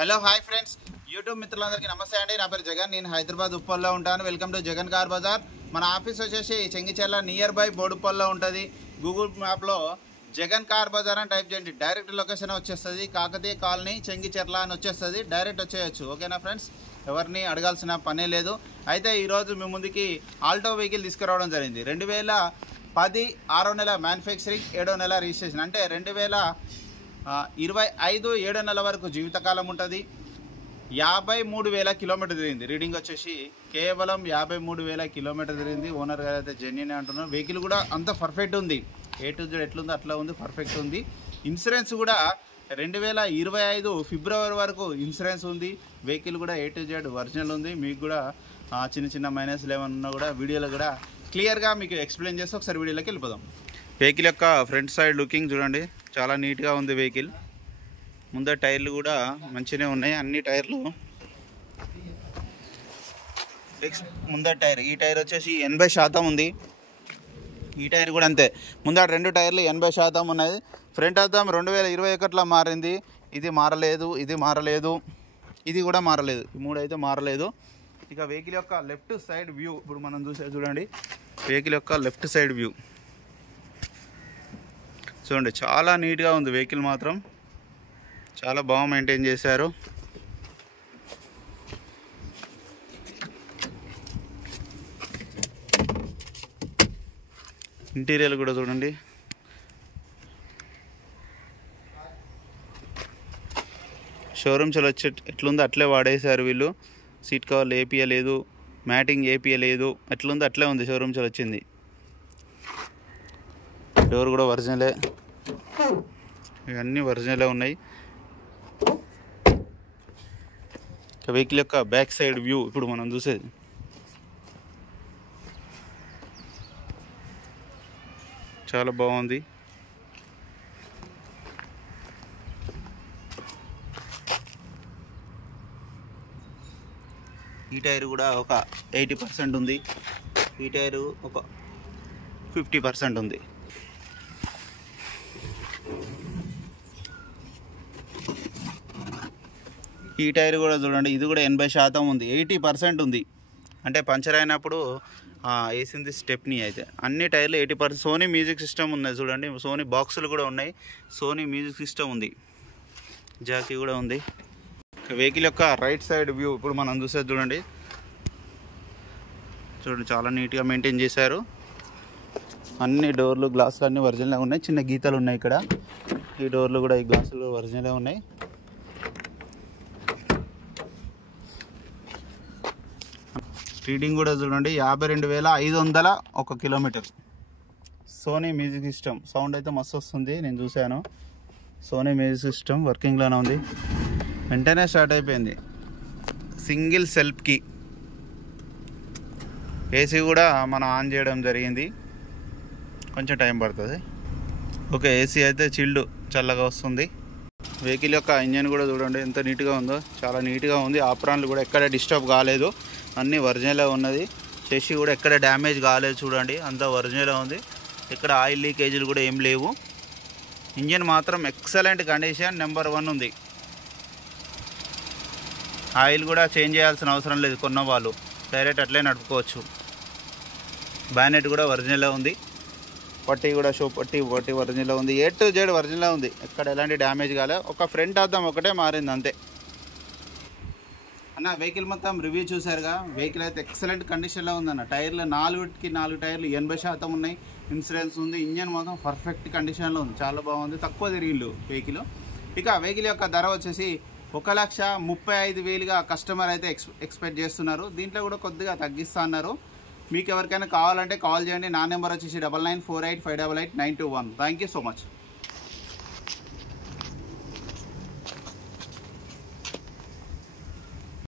Hello hi friends, YouTube మిత్రులందరికీ నమస్తే అండి. నా పేరు జగన్, నేను హైదరాబాద్ ఉప్పల్లో ఉంటాను. Welcome to Jagan car bazaar. మన ఆఫీస్ వచ్చేసి చెంగిచెర్ల నియర్ బై బోడుప్పల్లో ఉంటుంది. గూగుల్ మ్యాప్లో జగన్ కార్ బజార్ అని టైప్ చేయండి, డైరెక్ట్ లొకేషన్ వచ్చేస్తుంది. కాకతీయ కాలనీ చెంగిచెర్ల అని వచ్చేస్తుంది, డైరెక్ట్ వచ్చేయచ్చు. ఓకేనా ఫ్రెండ్స్, ఎవరిని అడగాల్సిన పనే లేదు. అయితే ఈరోజు మీ ముందుకి ఆల్టో వెహికల్ తీసుకురావడం జరిగింది. 2010 6వ నెల మ్యానుఫ్యాక్చరింగ్, 7వ నెల రిజిస్ట్రేషన్. అంటే 2025 7వ నెల వరకు జీవితకాలం ఉంటుంది. 53,000 కిలోమీటర్ తిరిగింది. రీడింగ్ వచ్చేసి కేవలం 53,000 కిలోమీటర్ తిరిగింది. ఓనర్ గారు అయితే జెన్యున్ అంటున్నారు. వెహికల్ కూడా అంత పర్ఫెక్ట్ ఉంది, A to Z ఎట్లుందో అట్లా ఉంది, పర్ఫెక్ట్ ఉంది. ఇన్సూరెన్స్ కూడా 2025 ఫిబ్రవరి వరకు ఇన్సూరెన్స్ ఉంది. వెహికల్ కూడా A to Z ఒరిజినల్ ఉంది. మీకు కూడా చిన్న చిన్న మైనస్లు ఏమన్నా ఉన్నా కూడా వీడియోలో కూడా క్లియర్గా మీకు ఎక్స్ప్లెయిన్ చేసి ఒకసారి వీడియోలోకి వెళ్ళిపోదాం. వెహికల్ యొక్క ఫ్రంట్ సైడ్ లుకింగ్ చూడండి, చాలా నీట్గా ఉంది వెహికల్. ముందర టైర్లు కూడా మంచిగానే ఉన్నాయి, అన్ని టైర్లు. ముందర టైర్, ఈ టైర్ వచ్చేసి 80% ఉంది. ఈ టైర్ కూడా అంతే. ముందర 2 టైర్లు 80% ఉన్నాయి. ఫ్రంట్ అద్దం 2021లో మారింది. ఇది మారలేదు, ఇది మారలేదు, ఇది కూడా మారలేదు. ఈ 3 అయితే మారలేదు. ఇక వెహికల్ యొక్క లెఫ్ట్ సైడ్ వ్యూ ఇప్పుడు మనం చూసేది చూడండి. వెహికల్ యొక్క లెఫ్ట్ సైడ్ వ్యూ చూడండి, చాలా నీట్గా ఉంది. వెహికల్ మాత్రం చాలా బాగా మెయింటైన్ చేశారు. ఇంటీరియర్ కూడా చూడండి, షోరూమ్ చలో వచ్చి ఎట్లుందో అట్లే వాడేశారు వీళ్ళు. సీట్ కవర్లు ఏపీయలేదు, మ్యాటింగ్ ఏపీయలేదు, ఎట్లుందో అట్లే ఉంది. షోరూమ్ చలో వచ్చింది. డోర్ కూడా ఒరిజినలే, ఇవన్నీ ఒరిజినలే ఉన్నాయి. వెహికల్ యొక్క బ్యాక్ సైడ్ వ్యూ ఇప్పుడు మనం చూసేది. చాలా బాగుంది. ఈ టైర్ కూడా ఒక 80% ఉంది. ఈ టైరు ఒక 50% ఉంది. ఈ టైర్ కూడా చూడండి, ఇది కూడా 80% ఉంది. 80% ఉంది అంటే పంచర్ అయినప్పుడు వేసింది స్టెప్నీ. అయితే అన్ని టైర్లు 80%. సోనీ మ్యూజిక్ సిస్టమ్ ఉన్నాయి చూడండి, సోనీ బాక్సులు కూడా ఉన్నాయి. సోనీ మ్యూజిక్ సిస్టమ్ ఉంది, జాకీ కూడా ఉంది. వెహికల్ యొక్క రైట్ సైడ్ వ్యూ ఇప్పుడు మనం చూసేది చూడండి. చూడండి, చాలా నీట్గా మెయింటైన్ చేశారు. అన్ని డోర్లు గ్లాసులు అన్నీ ఒరిజినల్గా ఉన్నాయి. చిన్న గీతలు ఉన్నాయి ఇక్కడ. ఈ డోర్లు కూడా, ఈ గ్లాసులు ఒరిజినల్గా ఉన్నాయి. రీడింగ్ కూడా చూడండి, 52,500 kilometre. Sony music system sound అయితే మస్తు వస్తుంది, నేను చూశాను. సోనీ మ్యూజిక్ సిస్టమ్ వర్కింగ్లోనే ఉంది. వెంటనే స్టార్ట్ అయిపోయింది. సింగిల్ సెల్ఫ్కి ఏసీ కూడా మనం ఆన్ చేయడం జరిగింది, కొంచెం టైం పడుతుంది. ఓకే, ఏసీ అయితే చిల్డ్, చల్లగా వస్తుంది. వెహికల్ యొక్క ఇంజన్ కూడా చూడండి ఎంత నీట్గా ఉందో, చాలా నీట్గా ఉంది. ఆప్రాన్లు కూడా ఎక్కడ డిస్టర్బ్ కాలేదు, అన్నీ ఒరిజినలే ఉన్నది. చెసి కూడా ఎక్కడ డ్యామేజ్ కాలేదు చూడండి, అంతా ఒరిజినలే ఉంది. ఇక్కడ ఆయిల్ లీకేజీలు కూడా ఏం లేవు. ఇంజన్ మాత్రం ఎక్సలెంట్ కండిషన్, నెంబర్ 1 ఉంది. ఆయిల్ కూడా చేంజ్ చేయాల్సిన అవసరం లేదు, కొన్న వాళ్ళు డైరెక్ట్ అట్లే నడుపుకోవచ్చు. బ్యానెట్ కూడా ఒరిజినలే ఉంది. పట్టీ కూడా, షో పట్టీ ఒరిజినల్ ఉంది. A to Z ఒరిజినల్ ఉంది, ఎక్కడ ఎలాంటి డ్యామేజ్ కాలేదు. ఒక ఫ్రంట్ అద్దం ఒకటే మారింది అంతే. అన్న వెహికల్ మొత్తం రివ్యూ చూసారుగా. వెహికల్ అయితే ఎక్సలెంట్ కండిషన్లో ఉందన్న. టైర్లు 4 టైర్లు 80% ఉన్నాయి. ఇన్సూరెన్స్ ఉంది. ఇంజన్ మొత్తం పర్ఫెక్ట్ కండిషన్లో ఉంది, చాలా బాగుంది. తక్కువ తిరిగిళ్ళు వెహికల్. ఇక వెహికల్ యొక్క ధర వచ్చేసి 1,35,000గా కస్టమర్ అయితే ఎక్స్పెక్ట్ చేస్తున్నారు. దీంట్లో కూడా కొద్దిగా తగ్గిస్తా అన్నారు. మీకు ఎవరికైనా కావాలంటే కాల్ చేయండి. నా నెంబర్ వచ్చేసి 9948588921. Thank you so much.